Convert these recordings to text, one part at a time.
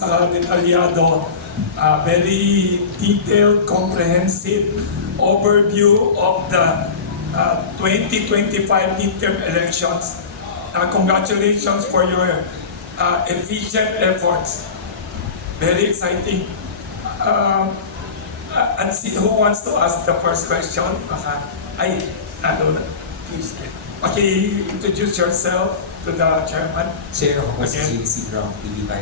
sa detalyado, very detailed, comprehensive overview of the 2025 midterm elections. Congratulations for your efficient efforts. Very exciting. And see who wants to ask the first question? Please. Okay, introduce yourself to the chairman. Chair, ako po si Okay. JC Brown, TV5.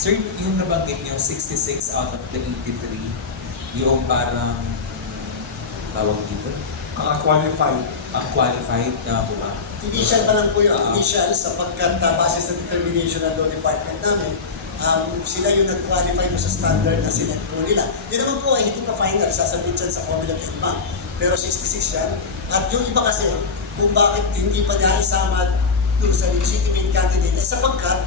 Sir, yung nabanggit niyo, 66 out of the 83, yung parang, tawag dito, Qualified. qualified na po ba? Initial pa lang po yun, initial, sapagkat base sa determination ng law department namin, sila yung nag-qualify po sa standard na sinet po nila. Yun naman po ay hindi pa final, sasabit dyan sa Comelec and Bank. Pero 66 yan. At yung iba kasi, kung bakit hindi pa niya isama doon sa legitimate candidate, sapagkat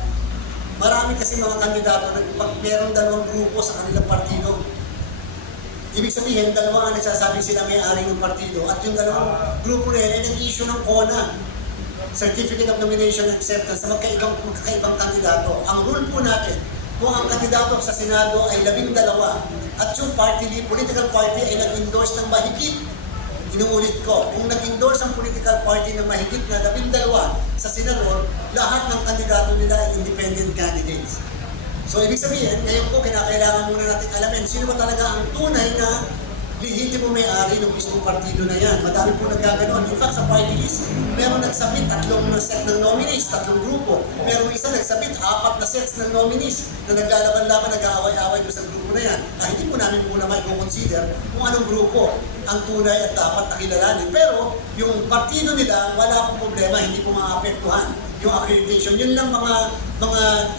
marami kasi mga kandidato na merong dalawang grupo sa kanilang partido. Ibig sabihin, dalawa nga nagsasabing sila may-ari ng partido at yung dalawang grupo na yan ay nag-issue ng CONA, Certificate of Nomination and Acceptance, sa magkakaibang kandidato. Ang rule po natin, kung ang kandidato sa Senado ay 12 at yung political party ay nag-endorse ng mahigit, inuulit ko, kung nag-endorse ang political party ng mahigit na 12 sa senador, lahat ng kandidato nila ay independent candidates. So, ibig sabihin, ngayon po, kinakailangan muna natin alamin sino ba talaga ang tunay na lehitimo may-ari ng mismong partido na yan. Madami po nagkaganon. In fact, sa party list, meron nagsabit 3 set ng nominees, 3 grupo. Meron isa nagsabit 4 na sets ng nominees na naglalaban-laban, nag-aaway-aaway doon sa grupo na yan. Hindi po namin muna may consider kung anong grupo ang tunay at dapat nakilalanin. Pero, yung partido nila, wala pong problema, hindi po maapektuhan yung accreditation. Yun lang mga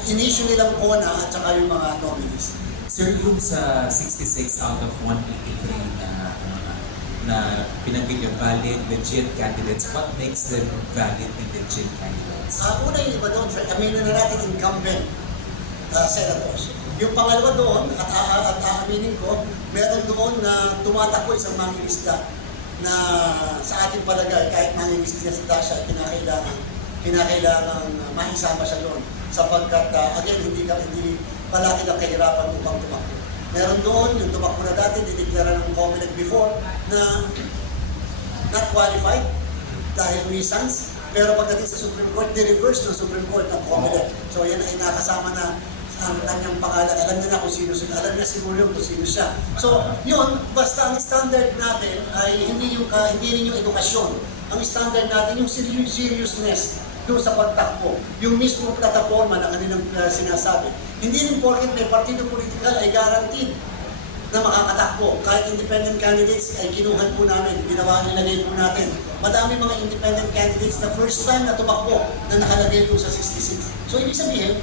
in-issue nilang CONA at saka yung mga nominees. Sir, yung sa 66 out of 183 na pinanggit yung valid, legit candidates, what makes them valid and legit candidates? Una yung iba doon, aminin na natin incumbent senators. Yung pangalawa doon, at aaminin ko, meron doon na tumatakbo isang mangingisda na sa ating palagay, kahit mangingisda siya, kinakailangan maisama siya doon. Sapagkat, again, hindi palaki ng kahirapan upang tumakbo. Meron doon, yung tumakbo na dati, dideklara ng Comelec before na not qualified dahil reasons. Pero pagdating sa Supreme Court, di-reverse ng Supreme Court ng Comelec. So yan ay nakasama na ang kanyang pangalan. Alam niya na kung sino siya. Alam niya siguro kung sino siya. So yun, basta ang standard natin ay hindi rin yung edukasyon. Ang standard natin yung seriousness doon sa pagtakbo. Yung mismo plataforma na kanilang sinasabi. Hindi rin porket may partido political ay guaranteed na makakatakbo. Kahit independent candidates ay kinuhan po namin, nilagay po natin. Madami mga independent candidates na first time na tumakbo na nakalagay po sa 66. So ibig sabihin,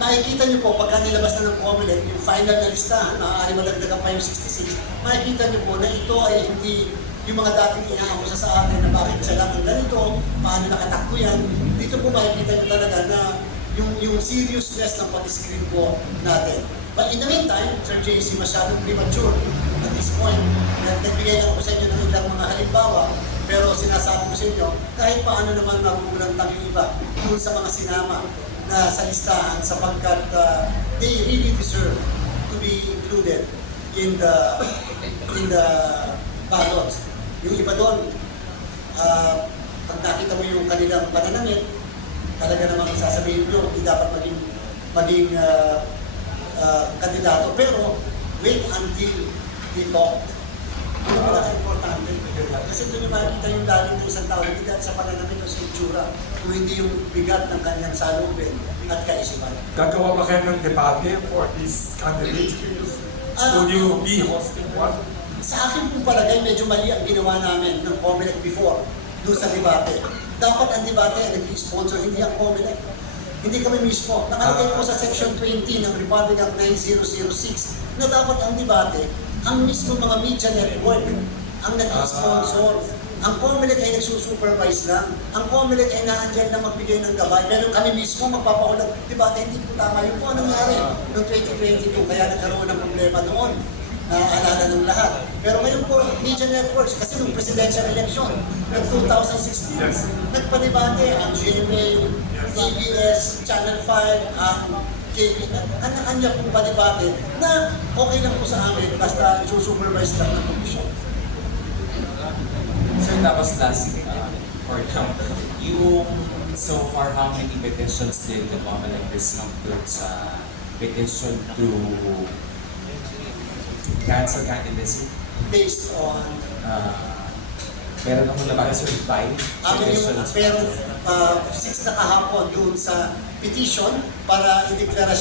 makikita niyo po pagka nilabas na ng Comelec, yung final na listahan, maaari madagdagan pa yung 66, makikita niyo po na ito ay hindi yung mga dating inaakusa sa atin na bakit siya lang ang ganito, paano nakatakbo yan. Dito po makikita niyo talaga na yung seriousness ng pag-screen po natin. But in the meantime, Sir JC, masyadong premature at this point. Nagbigay lang ako sa inyo ng ilang mga halimbawa, pero sinasabi ko sa inyo, kahit paano naman magugulang yung iba dun sa mga sinama na sa listahan sapagkat they really deserve to be included in the ballots. Yung iba doon, pag nakita mo yung kanilang pananamit, talaga namang sasabihin nyo, hindi dapat maging kandidato. Pero, wait until we talk. Ito pala importante. Kasi doon yung makikita yung daling ng isang tao, hindi dahil sa pananamit o sa itsura, kung hindi yung bigat ng kanyang salubin at kaisipan. Gagawa ba kayo ng debate for these candidates? Will you be hosting one? Sa akin pong palagay, medyo mali ang ginawa namin ng Comelec before doon sa debate. Dapat ang debate ay nag-sponsor, hindi ang Comelec. Hindi kami mismo. Nakalagay po sa Section 20 ng Republic Act 9006 na dapat ang debate, ang mismo mga media network ang nag-sponsor. Ang Comelec ay nagsusupervise lang. Ang Comelec ay naandyan na magbigay ng gabay. Pero kami mismo magpapaulag. Debate, hindi po tama. Yun po ang nangyari noong 2022. Kaya nagkaroon ng problema noon. Naalala ng lahat. Pero ngayon po, media networks, kasi nung presidential election, noong 2016, nagpadebate ang GMA, ABS, Channel 5, ang kanya-kanya pong debate na okay lang po sa amin basta isusupervise lang ng komisyon. Sir, tapos last, for example, yung so far, how many petitions did the Comelec receive dun sa petition to cancel candidacy? Based on Meron akong nabasa, sir, 5 petitions. pero 6 na kahapon doon sa petition para ideklara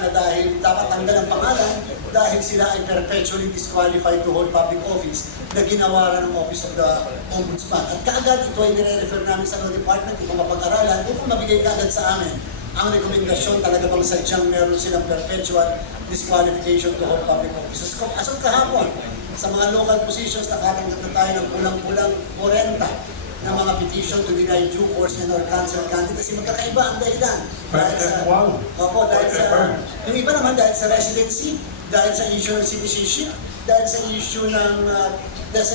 na dahil dapat tanggal ang pangalan dahil sila ay perpetually disqualified to hold public office na ginawaran ng Office of the Ombudsman. At kaagad ito ay nire-refer namin sa Law Department kung mapag-aralan upang mabigay kaagad sa amin ang rekomendasyon talaga bang sadyang meron silang perpetual disqualification to hold public offices. As of kahapon, sa mga local positions, nakatanggap na tayo ng kulang-kulang 40 na mga petition to deny due course and or cancel candidacy. Magkakaiba ang dahilan. Dahil sa, Wow. Opo, dahil sa, yung iba naman dahil sa residency, dahil sa issue ng citizenship, dahil sa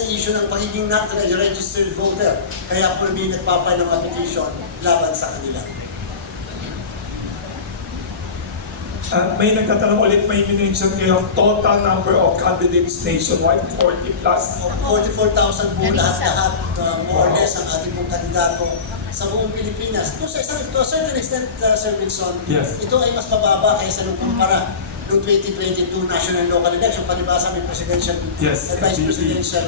issue ng pagiging not registered voter. Kaya po may nagpapay ng mga petition laban sa kanila. At may nagtatanong ulit, may minention kayo total number of candidates nationwide, 40 plus. 44,000 po lahat-lahat, more or less, ang ating pong kandidato sa buong Pilipinas. To a certain extent, Sir Wilson, Yes. ito ay mas mababa kaysa nung kumpara noong 2022 national and local election. Palibasa may presidential Yes. at vice presidential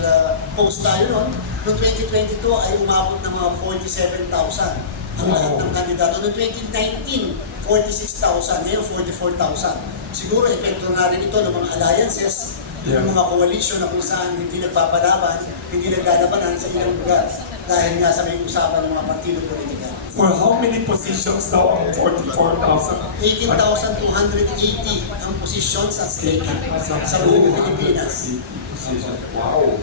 post tayo noon. Noong 2022 ay umabot ng mga 47,000 ang lahat ng kandidato. Noong 2019, 46,000. Ngayon, 44,000. Siguro, epekto na rin ito ng mga alliances, Yeah. ng mga coalition na kung saan hindi nagpapalaban, hindi naglalabanan sa ilang lugar dahil nga sa may usapan ng mga partido politika. For how many positions daw ang 44,000? 18,280 ang positions at stake sa buong Pilipinas. Wow.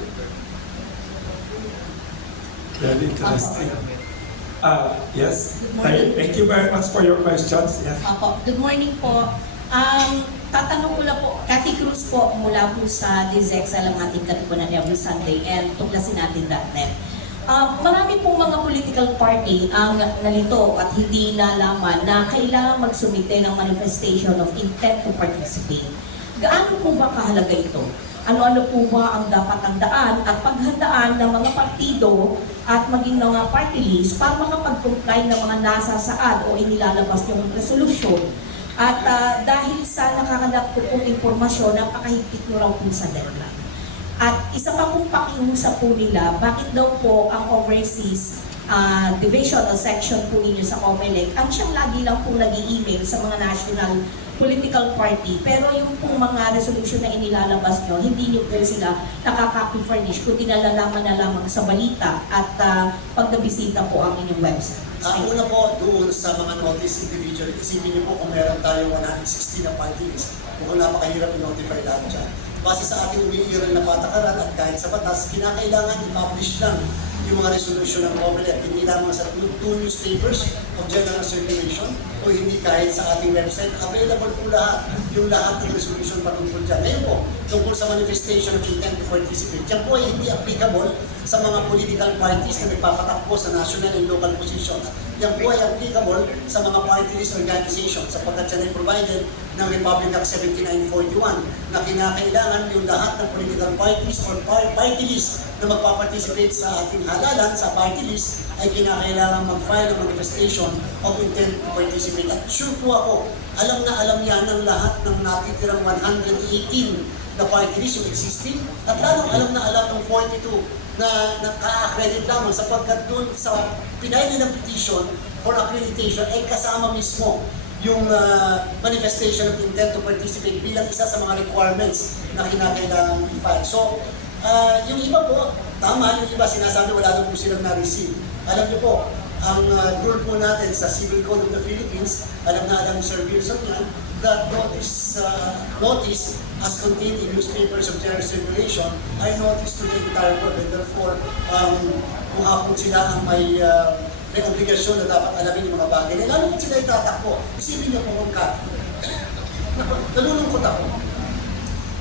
Very interesting. Yes, Good morning. thank you very much for your questions. Yeah. Opo, good morning po. Tatanong ko lang po, Cathy Cruz po mula po sa DZEC sa ating katipunan every Sunday and tuklasinnatin.net. Marami pong mga political party ang nalito at hindi nalaman na kailangan magsumite ng manifestation of intent to participate. Gaano po ba kahalaga ito? Ano-ano po ba ang dapat tandaan at paghandaan ng mga partido at maging mga party list para makapag-comply ng mga nasasaad o inilalabas yung resolusyon? At dahil sa nakakanap ko pong informasyon, napakahigpit nyo raw po sa deadline. At isa pa pong pakiusap po nila, bakit daw po ang overseas division o section po ninyo sa Comelec, ang siyang lagi lang pong nag-i-email sa mga national political party, pero yung pong mga resolution na inilalabas nyo, hindi nyo po sila nakaka-furnish, kundi nalalaman na lamang sa balita at pag nabisita po ang inyong website. Una po, doon sa mga notice individual, isipin niyo po kung meron tayo 160 na party list, mukhang napakahirap i-notify lahat dyan. Base sa ating umiiral na patakaran at kahit sa batas, kinakailangan i-publish lang yung mga resolution ng Comelec, hindi lamang sa 2 newspapers of general circulation o hindi kahit sa ating website. Available po lahat, yung lahat ng resolution patungkol dyan. Ngayon po, tungkol sa manifestation of intent to participate, yan po ay hindi applicable sa mga political parties na nagpapatakbo sa national and local positions. Yan po ay applicable sa mga party list organizations sapagkat yan ay provided ng Republic Act 7941 na kinakailangan yung lahat ng political parties or party list na magpaparticipate sa ating halalan sa party list ay kinakailangan mag-file ng manifestation of intent to participate. At sure po ako, alam na alam yan ng lahat ng natitirang 118 na party list yung existing at lalong alam na alam ng 42 na naka-accredit lamang sapagkat doon sa pinay nilang petition for accreditation ay kasama mismo yung manifestation of intent to participate bilang isa sa mga requirements na kinakailangan i-file. So, yung iba po, tama, yung iba sinasabi wala daw po silang na-receive. Alam niyo po, ang rule po natin sa Civil Code of the Philippines, alam na alam ni Sir Wilson yan, that notice as contained in newspapers of general circulation ay notice to the entire world. And therefore, kung hapon sila ang may obligasyon na dapat alamin yung mga bagay. Eh, lalo kung sila itatakbo, isipin niyo po kung nalulungkot ako.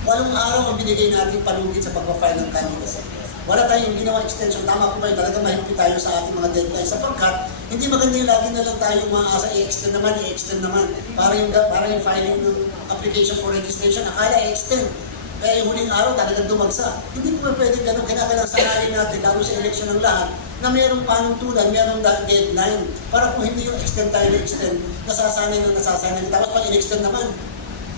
Walong araw ang binigay natin palugit sa pagpa-file ng candidacy. Wala tayong ginawa extension. Tama po ba yun? Talagang mahigpit tayo sa ating mga deadlines sapagkat Hindi maganda yung lagi na lang tayo umaasa, i-extend naman. Para yung filing ng application for registration, akala i-extend. Kaya yung huling araw talagang dumagsa. Hindi po pwede ganun, kailangan sanayin natin, lalo sa election ng lahat, na mayroong panuntulan, mayroong deadline. Para po hindi yung extend tayo na extend, nasasanay. Tapos pag in-extend naman,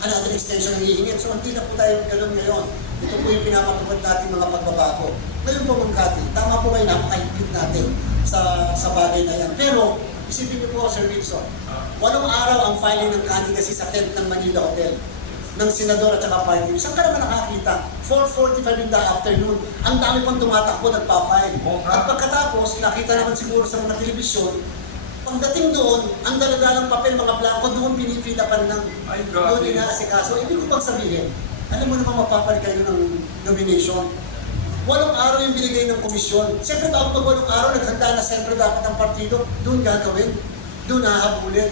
another extension ang hihingin. So hindi na po tayo ganun ngayon. Ito po yung pinapatupad natin mga pagbabago. Ngayon po Ma'am Cathy, tama po kayo, napakahigpit natin sa bagay na yan. Pero, isipin niyo po Sir Wilson, 8 araw ang filing ng candidacy sa tent ng Manila Hotel ng senador at saka party. Saan ka naman nakakita? 4:45 in the afternoon. Ang dami pang tumatakbo, nagpa-file. At pagkatapos, nakita naman siguro sa mga telebisyon, pagdating doon, ang daladalang papel, mga blanco, doon pinipilapan ng Ay, doon grabe. inaasikaso. Ibig ko bang sabihin, alam mo naman mapapalit kayo ng nomination. 8 araw yung binigay ng komisyon. Siyempre bago pag 8 araw, naghanda na siyempre dapat ang partido, doon gagawin, doon hahabulin.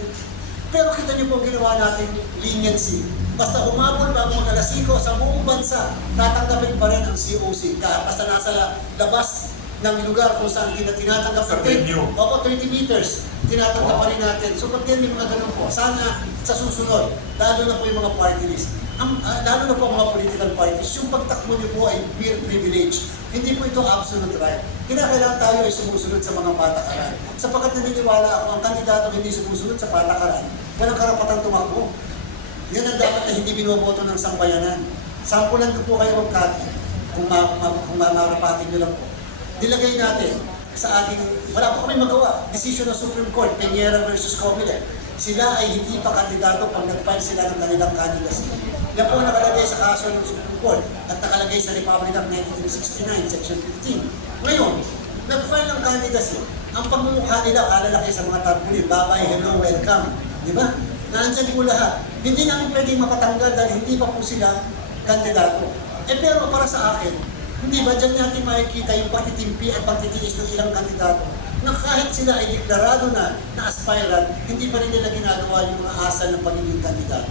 Pero kita niyo po ang ginawa natin, leniency. Basta humabol bago mag-alasiko sa buong bansa, tatanggapin pa rin ang COC. Basta nasa labas ng lugar kung saan tinatanggap Sa natin. venue. Opo, 20 meters, tinatanggap pa rin natin. So pag din may mga ganun po, sana sa susunod, lalo na po yung mga party list, lalo na po ang mga political parties, yung pagtakbo niyo po ay mere privilege. Hindi po ito absolute right. Kinakailangan tayo ay sumusunod sa mga patakaran. Sapagkat naniniwala ako, ang kandidato hindi sumusunod sa patakaran, walang karapatang tumakbo. Yan ang dapat na hindi binoboto ng sambayanan. Sampulan ko po kayo Ma'am Cathy, kung mamarapatin nyo lang po. Nilagay natin sa ating, wala po kami magawa, decision ng Supreme Court, Peñera versus Comelec. Sila ay hindi pa kandidato pag nag-file sila ng kanilang candidacy. Yan po nakalagay sa kaso ng Supreme Court at nakalagay sa Republic Act 1969, Section 15. Ngayon, nag-file ng candidacy. Ang pagmumukha nila, kalalaki sa mga tarpaulin, bye-bye, hello, welcome. Di ba? Nandiyan po lahat. Hindi namin pwedeng mapatanggal dahil hindi pa po sila kandidato. Pero para sa akin, hindi ba dyan natin makikita yung pagtitimpi at pagtitiis ng ilang kandidato na kahit sila ay deklarado na aspirant, hindi pa rin nila ginagawa yung mga asal ng pagiging kandidato.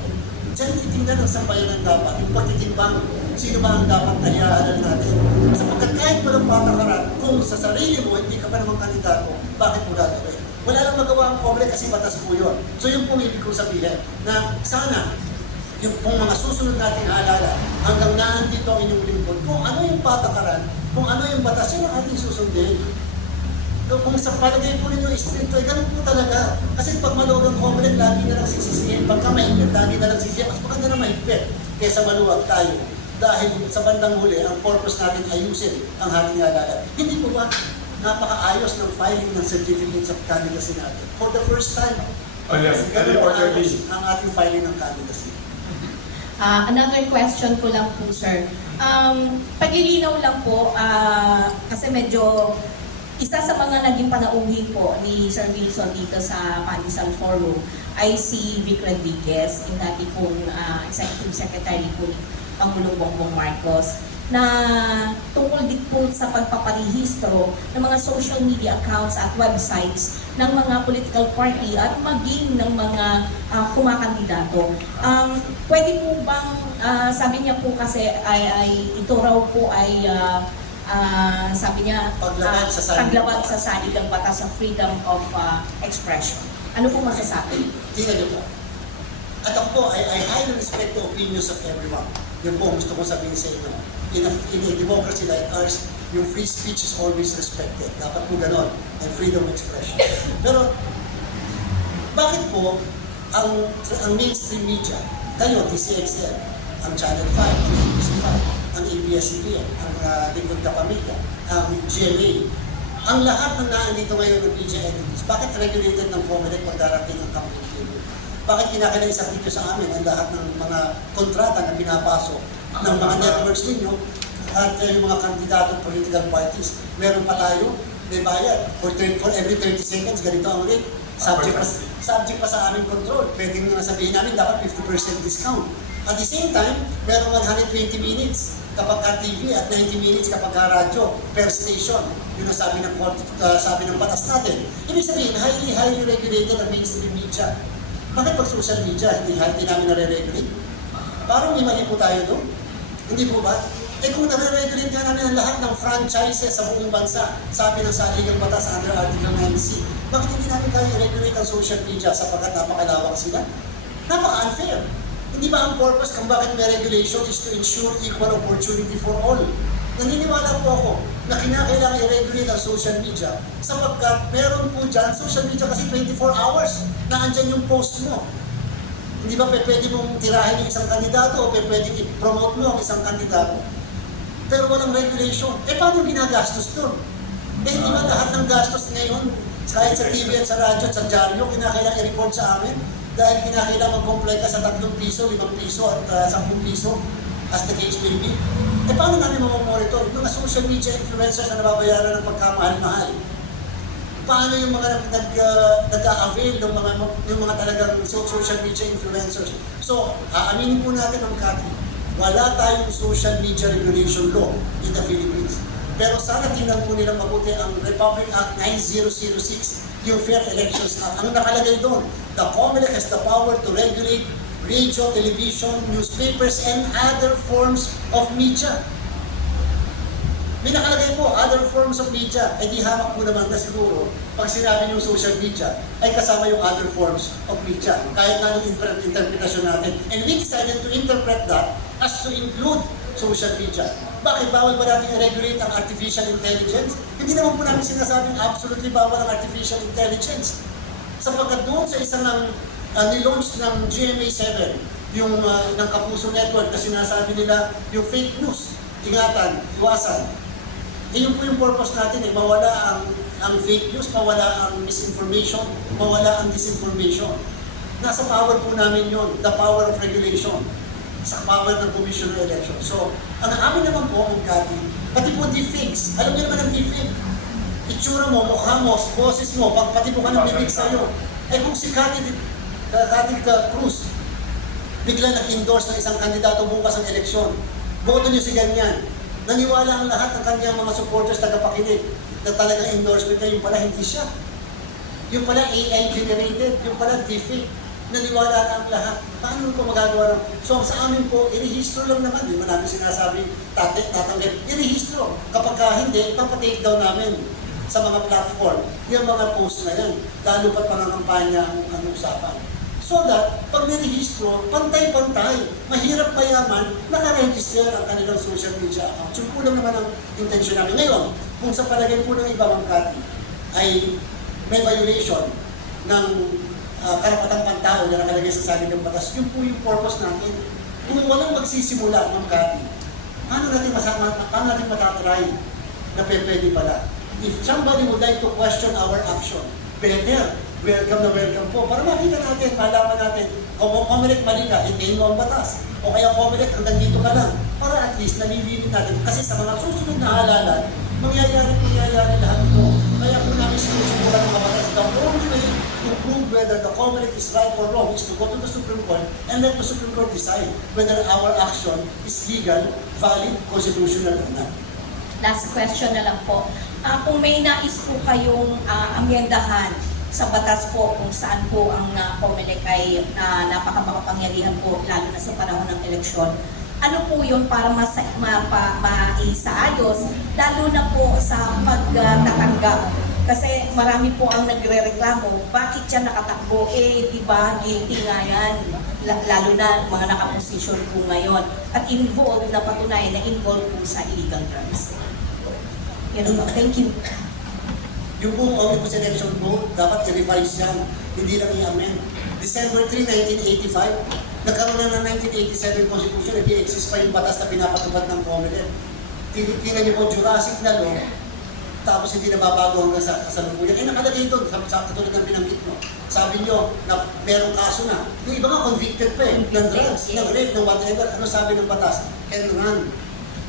Diyan titingnan ng sambayanan dapat, yung pagtitimbang, sino ba ang dapat nahihahalan natin. Sapagkat kahit walang patakaran, kung sa sarili mo hindi ka pa naman kandidato, bakit mo gagawin? Wala lang magawa ang Comelec kasi batas po yun. So yung pong ibig kong sabihin na sana yung pong mga susunod nating alala hanggang naandito ang inyong lingkod, kung ano yung patakaran, kung ano yung batas, yun ang ating susundin. Kung sa palagay po ninyo istrito, ay ganun po talaga. Kasi pag maluwag ang Comelec, lagi na lang sisisihin. Pagka mahigpit, lagi na lang sisisihin. Mas maganda na mahigpit kaysa maluwag tayo. Dahil sa bandang huli, ang purpose natin ayusin ang ating alala. Hindi po ba napakaayos ng filing ng certificates of candidacy natin? For the first time, Oh yes, very ganun orderly. kaayos ang ating filing ng candidacy. Another question ko lang po, sir. Paglilinaw lang po, kasi medyo isa sa mga naging panauhin po ni Sir Wilson dito sa Pandesal Forum ay si Vic Rodriguez, yung dati pong Executive Secretary po ni Pangulong Bongbong Marcos, na tungkol din po sa pagpaparehistro ng mga social media accounts at websites ng mga political party at maging ng mga kumakandidato. Pwede po bang, sabi niya po kasi ay ito raw po ay sabi niya paglabag sa saligang batas sa freedom of expression. Ano po masasabi? Tingnan niyo po. At ako po, I highly respect the opinions of everyone. Yun po gusto ko sabihin sa inyo. In a democracy like ours, yung free speech is always respected. Dapat po ganon. And freedom of expression. Pero, bakit po ang mainstream media, kayo, TCXL, ang Channel 5, ang ABC5, ang ABS-CBN, ang Lingkod Kapamilya, ang GMA, ang lahat ng naandito ngayon ng media entities, bakit regulated ng Comelec pag darating ang campaign period? Bakit kinakailangan isang dito sa amin ang lahat ng mga kontrata na pinapasok ng mga networks ninyo at yung mga kandidato political parties? Meron pa tayo, may bayad. For every 30 seconds, ganito ang rate. Subject pa sa aming control. Pwede nga sabihin namin dapat 50% discount. At the same time, meron 120 minutes kapag ka-TV at 90 minutes kapag ka-radyo per station. Yun ang sabi ng batas natin. Ibig sabihin, highly regulated ang mainstream media. Bakit pag social media, hindi namin nare-regulate? Parang may mali po tayo doon. Hindi po ba? Eh kung nare-regulate nga namin ang lahat ng franchises sa buong bansa, sabi ng saligang batas under Article 9C, bakit hindi namin kaya i-regulate ang social media sapagkat napakalawak sila? Napaka-unfair. Hindi ba ang purpose kung bakit may regulation is to ensure equal opportunity for all? Naniniwala po ako na kinakailangan i-regulate ang social media sapagkat meron po dyan, social media kasi 24 hours na andyan yung post mo. Hindi ba pwede mong tirahin yung isang kandidato o pwede i-promote mo ang isang kandidato? Pero walang regulation. Eh paano ginagastos doon? Eh hindi ba lahat ng gastos ngayon, kahit sa TV at sa radyo at sa dyaryo, kinakailangan i-report sa amin dahil kinakailangan mag-comply ka sa 3 piso, 5 piso at 10 piso as the case may be. Eh paano namin mamamonitor? Yung mga social media influencers na nababayaran ng pagkamahal-mahal. Paano yung mga nag-a-avail ng mga talagang social media influencers? So, aaminin po natin ang Kati, wala tayong social media regulation law in the Philippines. Pero sana tingnan po nilang mabuti ang Republic Act 9006, yung Fair Elections Act. Ang nakalagay doon, the COMELEC has the power to regulate radio, television, newspapers, and other forms of media. May nakalagay po, other forms of media. Ay di hamak po naman na siguro, pag sinabi yung social media, ay kasama yung other forms of media. Kahit na yung interpretasyon natin. And we decided to interpret that as to include social media. Bakit bawal ba natin i-regulate ang artificial intelligence? Hindi naman po namin sinasabing absolutely bawal ang artificial intelligence. Sapagkat doon sa isang nilaunch ng GMA7, yung ng Kapuso Network na sinasabi nila yung fake news, ingatan, iwasan. Eh yun po yung purpose natin, mawala ang fake news, mawala ang misinformation, mawala ang disinformation. Nasa power po namin yun, the power of regulation, sa power ng Commission of Election. So, ang amin naman po, ang Kati, pati po deepfakes. Alam niyo naman ang deepfake. Itsura mo, mukha mo, boses mo, pati po ka ng bibig sa'yo. Eh kung si Kati Cruz, bigla nag-endorse ng isang kandidato bukas ang eleksyon, boto niyo si ganyan. Naniwala ang lahat ng kanyang mga supporters tagapakinig na talagang endorsement na yung pala hindi siya. Yung pala AI generated, yung pala deepfake. Naniwala na ang lahat. Paano ko magagawa ng... So sa amin po, irehistro lang naman. Hindi mo namin sinasabi tatanggap. Irehistro. Kapag hindi, ipapatake down namin sa mga platform yung mga post na yan. Lalo pa't pangangampanya ang usapan. So that, pag nirehistro, pantay-pantay, mahirap mayaman, nakaregister ang kanilang social media account. So, kulang naman ang intention namin. Ngayon, kung sa palagay po ng iba mga Kati, ay may violation ng karapatang pantao na nakalagay sa saligang batas, yun po yung purpose natin. Kung walang magsisimula ng Kati, paano natin matatry na pwede pala? If somebody would like to question our action, better, welcome po. Para makita natin, malaman natin, kung COMELEC mali ka, hintayin mo ang batas. O kaya COMELEC, hanggang dito ka lang. Para at least nalilimit natin. Kasi sa mga susunod na halalan, mangyayari lahat ito. Kaya kung namin sinusubukan ng mga batas, the only way to prove whether the COMELEC is right or wrong is to go to the Supreme Court and let the Supreme Court decide whether our action is legal, valid, constitutional or not. Last question na lang po. Kung may nais po kayong amyendahan sa batas po kung saan po ang COMELEC ay napakamakapangyarihan po lalo na sa panahon ng eleksyon, ano po yung para maisaayos lalo na po sa pagtatanggap? Kasi marami po ang nagre-reklamo, bakit siya nakatakbo? Eh, di ba, guilty nga yan. Lalo na mga nakaposisyon po ngayon. At involved, na patunayan na involved po sa illegal drugs. Yun po. Thank you. Yung buong Omnibus Election Code, dapat i-revise yan, hindi lang i-amend. December 3, 1985, nagkaroon na ng 1987 Constitution, nag-i-exist pa yung batas na pinapatupad ng COMELEC. Tingnan niyo po, Jurassic na law, tapos hindi nababago hanggang sa kasalukuyan. Eh, nakalagay doon, sa katulad ng binanggit mo. Sabi niyo, na merong kaso na. Yung iba nga, convicted pa eh, ng drugs, ng rape, ng whatever. Ano sabi ng batas? Can run.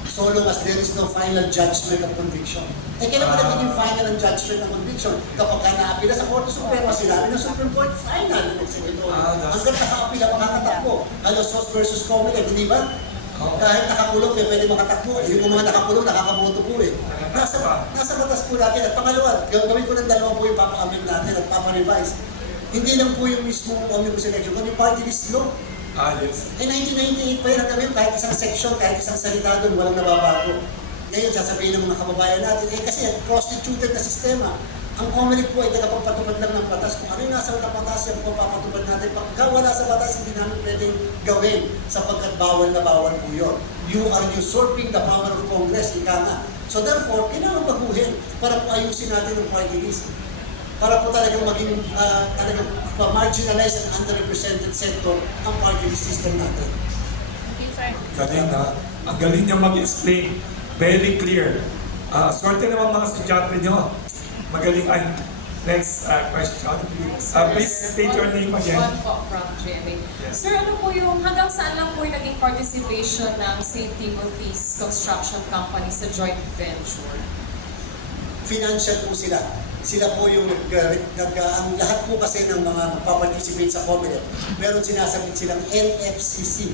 So long as there is no final judgment of conviction. Eh, kailan pa nagiging final ang judgment ng conviction? Kapag ka naapila sa Korte Suprema, sinabi ng Supreme Court, final ang executory. Hanggang nakaapila, makakatakbo. Halos Sos versus COMELEC, hindi ba? Kahit nakakulong, pwede makatakbo. Yung mga nakakulong, nakakaboto po eh. Nasa batas po natin. At pangalawa, gawin ko ng dalawa po yung papa-amend natin at papa-revise. Hindi lang po yung mismo omnibus election, kundi party list law. Yes. Eh, 1998 pa yun ang gawin, kahit isang section, kahit isang salita doon, walang nababago. Ngayon, sasabihin ng mga kababayan natin, kasi prostituted na sistema. Ang COMELEC po ay tagapagpatupad lang ng batas. Kung ano yung nasa batas, yan po papatupad natin. Pagka wala sa batas, hindi namin pwedeng gawin sapagkat bawal na bawal po yun. You are usurping the power of Congress, ika nga. So therefore, kailangan baguhin para po ayusin natin ang party list. Para po talagang maging talagang marginalized and underrepresented sector ang party list system natin. Kanina, ang galing niya mag-explain. Very clear. Swerte naman mga estudyante nyo. Magaling ay next question. Please state your name again. One po from GMA. Yes. Sir, ano po yung, hanggang saan lang po yung naging participation ng St. Timothy's Construction Company sa joint venture? Financial po sila. Sila po yung ang lahat po kasi ng mga magpaparticipate sa COMELEC, meron sinasabit silang NFCC,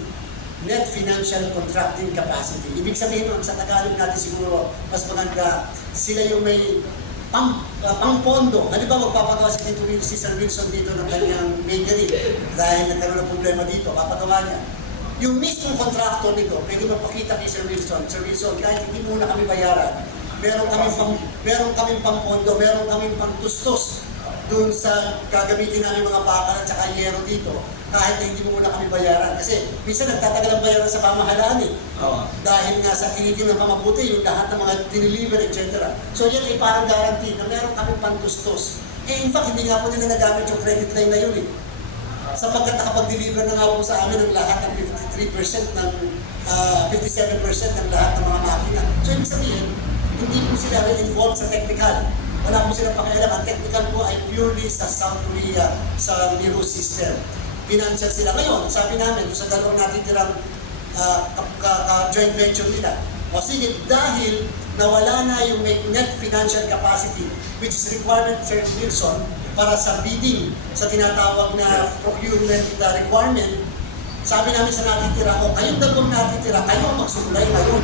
Net Financial Contracting Capacity. Ibig sabihin nun, sa Tagalog natin siguro, mas maganda, sila yung may pang-pondo. Halimbawa, magpapagawa si Sir Wilson dito ng kanyang bakery dahil nagkaroon ng problema dito, papagawa niya. Yung mismong contractor nito, pwede magpakita kay Sir Wilson, kahit hindi muna kami bayaran, meron kaming pang-pondo, meron kaming pang-tustos dun sa gagamitin namin mga bakal at saka yero dito, kahit hindi muna kami bayaran. Kasi minsan nagtatagal ang bayaran sa pamahalaan eh. Dahil nga sa tinitingnan pa mabuti yung lahat ng mga diniliver, etc. So yan ay parang guarantee na meron kami pang-tustos. Eh in fact, hindi nga po nila nagamit yung credit line na yun eh. Sapagkat nakapag-deliver na nga po sa amin ng lahat ng 53% ng 57% ng lahat ng mga makina. So ibig sabihin, hindi po sila involved sa technical. Wala po silang pakialam. Ang technical po ay purely sa South Korea, sa Miro system. Financial sila. Ngayon, sabi namin, sa dalawang natitirang joint venture nila, o sige, dahil nawala na yung may net financial capacity, which is requirement Sir Wilson, para sa bidding, sa tinatawag na procurement requirement, sabi namin sa natitira, o kayong dalawang natitira, kayo ang magsukulay ngayon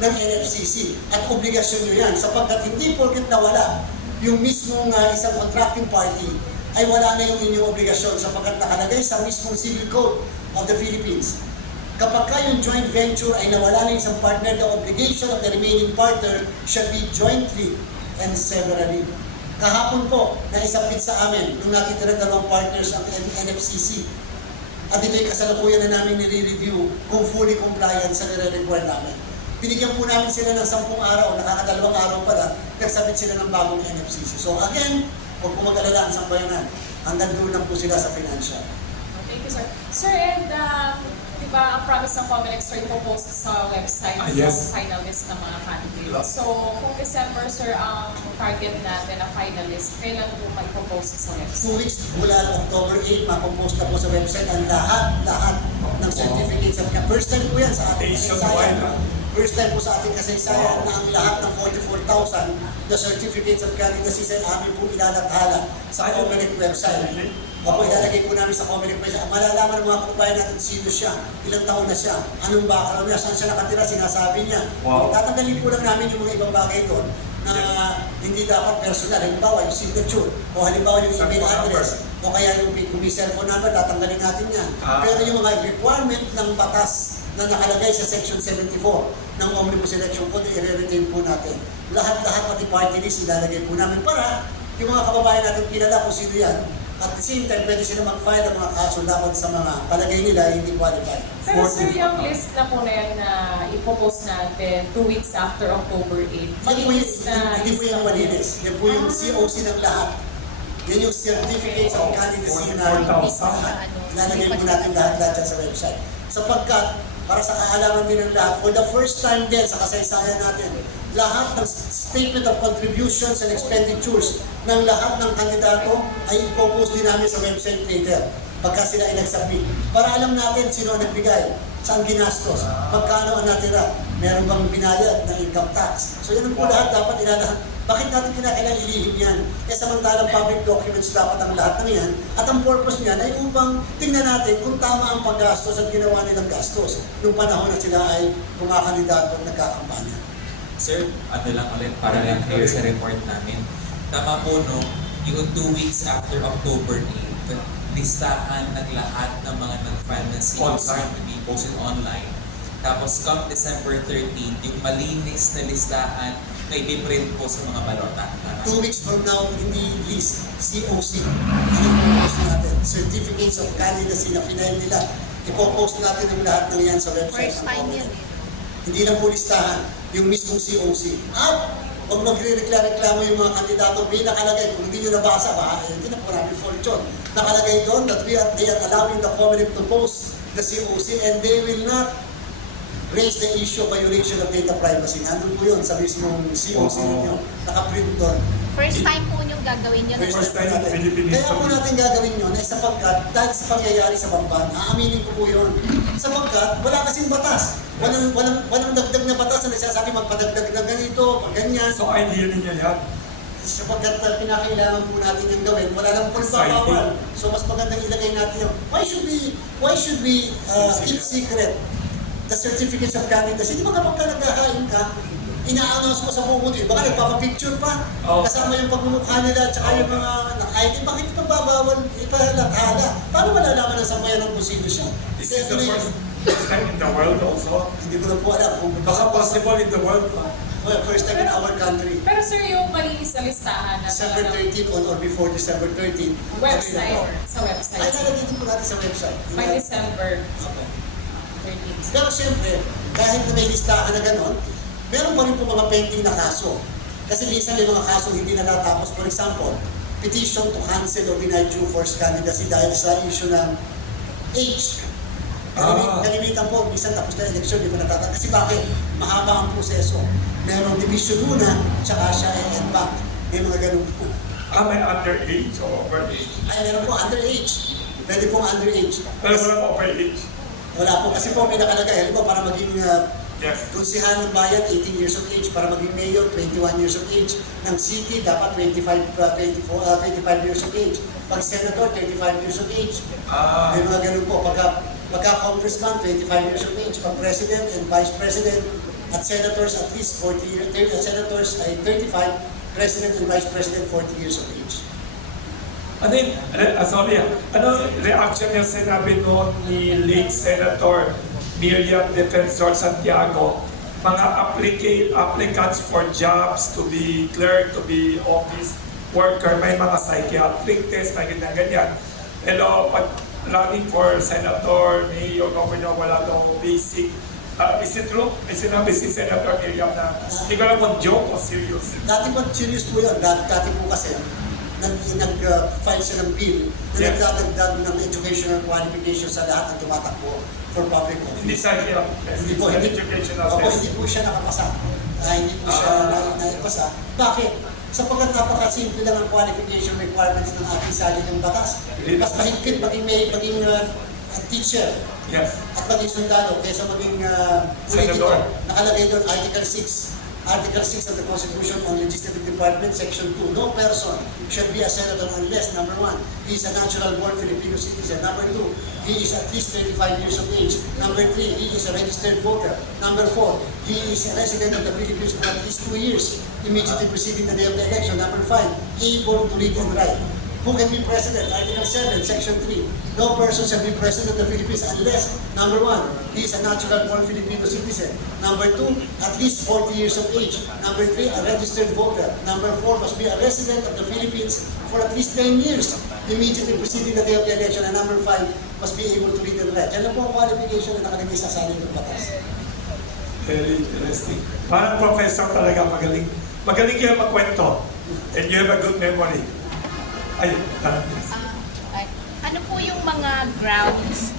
ng NFCC. At obligasyon nyo yan, sapagkat hindi porket nawala yung mismong isang contracting party, ay wala na yung inyong obligasyon sapagkat nakalagay sa mismong Civil Code of the Philippines. Kapag yung joint venture ay nawala na isang partner, the obligation of the remaining partner shall be jointly and severally. Kahapon po, naisabit sa amin nung natitira dalawang partners ang NFCC. At ito'y kasalukuyan na namin nire-review kung fully compliant sa nire-require namin. Binigyan po namin sila ng 10 araw, nakakadalawang araw pala, nagsabit sila ng bagong NFCC. So again, huwag po mag-alala ang sambayanan. Hanggang doon lang po sila sa financial. Thank you, sir. Sir, and di ba ang promise ng COMELEC, sir, ipopost sa website Yes. ng finalist ng mga candidates. Yeah. So, kung December, sir, ang target natin na finalist, kailan po maipopost sa 2 website? weeks mula October 8, mapopost na po sa website ang lahat ng certificates. First time po yan sa ating Nationwide, kasaysayan. First time po sa ating kasaysayan na ang lahat ng 44,000 na certificates of candidacy ay amin po ilalathala sa COMELEC website. Opo, ilalagay po namin sa COMELEC website. Malalaman ng mga kababayan natin sino siya, ilang taon na siya, anong background niya, saan siya nakatira, sinasabi niya. Wow. Tatanggalin po lang namin yung mga ibang bagay doon na hindi dapat personal. Halimbawa, yung signature, o halimbawa yung email address, o kaya yung kung may cellphone number, tatanggalin natin yan. Pero yung mga requirement ng batas na nakalagay sa Section 74 ng Omnibus Election Code, i-retain po natin. Lahat-lahat pati party list, ilalagay po namin para yung mga kababayan natin kilala kung sino yan. At the same time, pwede sila mag-file ang mga kaso laban sa mga palagay nila hindi qualified. Pero sir, yung list na po na yan na ipopost natin 2 weeks after October 8, Hindi po yung malinis. Yan po yung COC ng lahat. Yan yung certificates of candidacy na ilalagay po natin lahat-lahat sa website. Sapagkat, para sa kaalaman din ng lahat, for the first time din sa kasaysayan natin, lahat ng statement of contributions and expenditures ng lahat ng kandidato ay ipopost din namin sa website later pagka sila ay nagsubmit. Para alam natin sino ang nagbigay, saan ginastos, magkano ang natira, meron bang binayad ng income tax. So yan po lahat dapat ilalahat. Bakit natin kinakailangan ilihim yan? Eh samantalang public documents dapat ang lahat ng yan at ang purpose niyan ay upang tingnan natin kung tama ang paggastos at ginawa nilang gastos nung panahon na sila ay kumakandidato at nagkakampanya. Sir, ano lang ulit, para lang clear sa report namin. Tama po, no, yung 2 weeks after October 8, listahan ng lahat ng mga nag-file ng ng COC Online. to be posted online. Tapos come December 13, yung malinis na listahan na ipiprint po sa mga balota. 2 weeks from now, hindi list, COC. Ipopost natin. Certificates of candidacy na final nila. Ipopost natin ang lahat ng yan sa website. First time yan. Hindi lang po listahan, yung mismong COC. At pag magre-reklamo yung mga kandidato, may nakalagay, kung hindi nyo nabasa, hindi na po namin fortune. Nakalagay doon that they are allowing the Comelec to post the COC and they will not raise the issue of violation of data privacy. Nandun po yun sa mismong COC ninyo. Nakaprint doon. First time po niyong gagawin yun. First time in Philippine Kaya po history. natin gagawin yun ay sapagkat dahil sa pangyayari sa Bamban, aaminin ko po yun. Sapagkat wala kasing batas. Walang dagdag na batas na nagsasabi magpadagdag ng ganito, pag ganyan. So, idea ninyo yan. Sapagkat pinakailangan po natin yung gawin, wala lang po bawal. So mas magandang ilagay natin yun. Why should we keep secret the certificates of candidacy? Di ba kapag ka naghahain ka, ina-announce mo sa buong mundo, baka nagpapapicture pa, Oh. kasama yung pagmumukha nila at saka yung mga ID, bakit ipagbabawal, ipalathala? Paano malalaman ng sambayan ng kung sino siya? This is the Definitely, first time in the world also. hindi ko na po alam kung Baka possible in the world pa. Well, first time in our country. Pero sir, yung malinis na listahan na December talagang 13 on or before December 13. website, available. sa website. Ay, lalagay din po natin sa website. By December Okay. 13. Pero siyempre, kahit na may listahan na gano'n, meron pa rin po mga pending na kaso. Kasi minsan may mga kaso hindi natatapos. For example, petition to cancel or deny due force candidacy dahil sa issue ng age. Kalimitan po, minsan tapos na election, di pa natatapos. Kasi bakit? Mahaba ang proseso. Merong division muna, tsaka siya ay end back. May mga ganun po. May underage o overage. Ay, meron po underage. Pwede pong underage. Pero walang overage. Wala po. Kasi po may nakalagay. Halimbawa, para maging Yes. konsihan ng bayan, 18 years of age. Para maging mayor, 21 years of age. Ng city, dapat 25 years of age. Pag senator, 35 years of age. May mga ganun po. Pagka congressman, 25 years of age. Pag president and vice president, at senators, at least 40 years. Senators ay 35, president and vice president, 40 years of age. Ano yung, ano reaction niya sinabi noon ni late Senator Miriam Defensor Santiago, mga applicants for jobs to be clerk, to be office worker, may mga psychiatric test, may ganyan-ganyan. Hello, pag running for senator, mayor, governor, wala daw basic. Is it true? May sinabi si Senator Miriam na hindi ko alam kung joke o serious. Dati po, serious po yun. Dati po kasi, nag-file siya ng bill na Yes. nagdadagdag ng educational qualifications sa lahat ng tumatakbo for public Hindi office. psychiatric test, Hindi it's po, an hindi, educational opo, test. hindi po siya nakapasa. Hindi po siya naipasa. Bakit? Sapagkat napakasimple lang ang qualification requirements ng ating saligang batas. Mas mahigpit maging teacher Yes. at maging sundalo kaysa maging Senador. politiko. Nakalagay doon Article 6. Article 6 of the Constitution on Legislative Department, Section 2. No person shall be a senator unless, number 1, he is a natural-born Filipino citizen. Number 2, he is at least 35 years of age. Number 3, he is a registered voter. Number 4, he is a resident of the Philippines for at least 2 years, immediately preceding the day of the election. Number 5, able to read and write. Who can be president? Article 7, Section 3. No person shall be president of the Philippines unless, number 1, he is a natural-born Filipino citizen. Number 2, at least 40 years of age. Number 3, a registered voter. Number 4, must be a resident of the Philippines for at least 10 years, immediately preceding the day of the election. And number 5, must be able to read and write. Yan lang po ang qualification na nakalagay sa saling ng batas. Very interesting. Parang professor talaga, magaling. Magaling kayo magkwento. And you have a good memory. Ay, Ano po yung mga grounds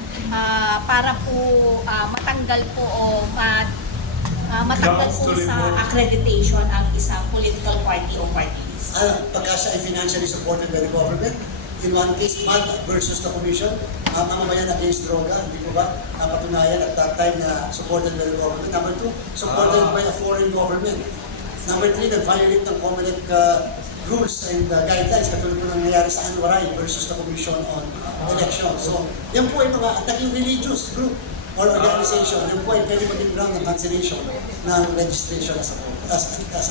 para po matanggal po o matanggal Grounds po to sa remove. accreditation ang isang political party o parties? Pagka siya ay financially supported by the government, in one case, MAD versus the Commission, mamamayan against droga, hindi po ba? Patunayan at that time na supported by the government. Number 2, supported by a foreign government. Number 3, nag-violate ng Comelec rules and guidelines, katulad po nangyayari sa Anwaray versus the Commission on Election. So, yan po ay mga naging religious group or organization. Yan po ay pwede maging ground ng cancellation ng registration as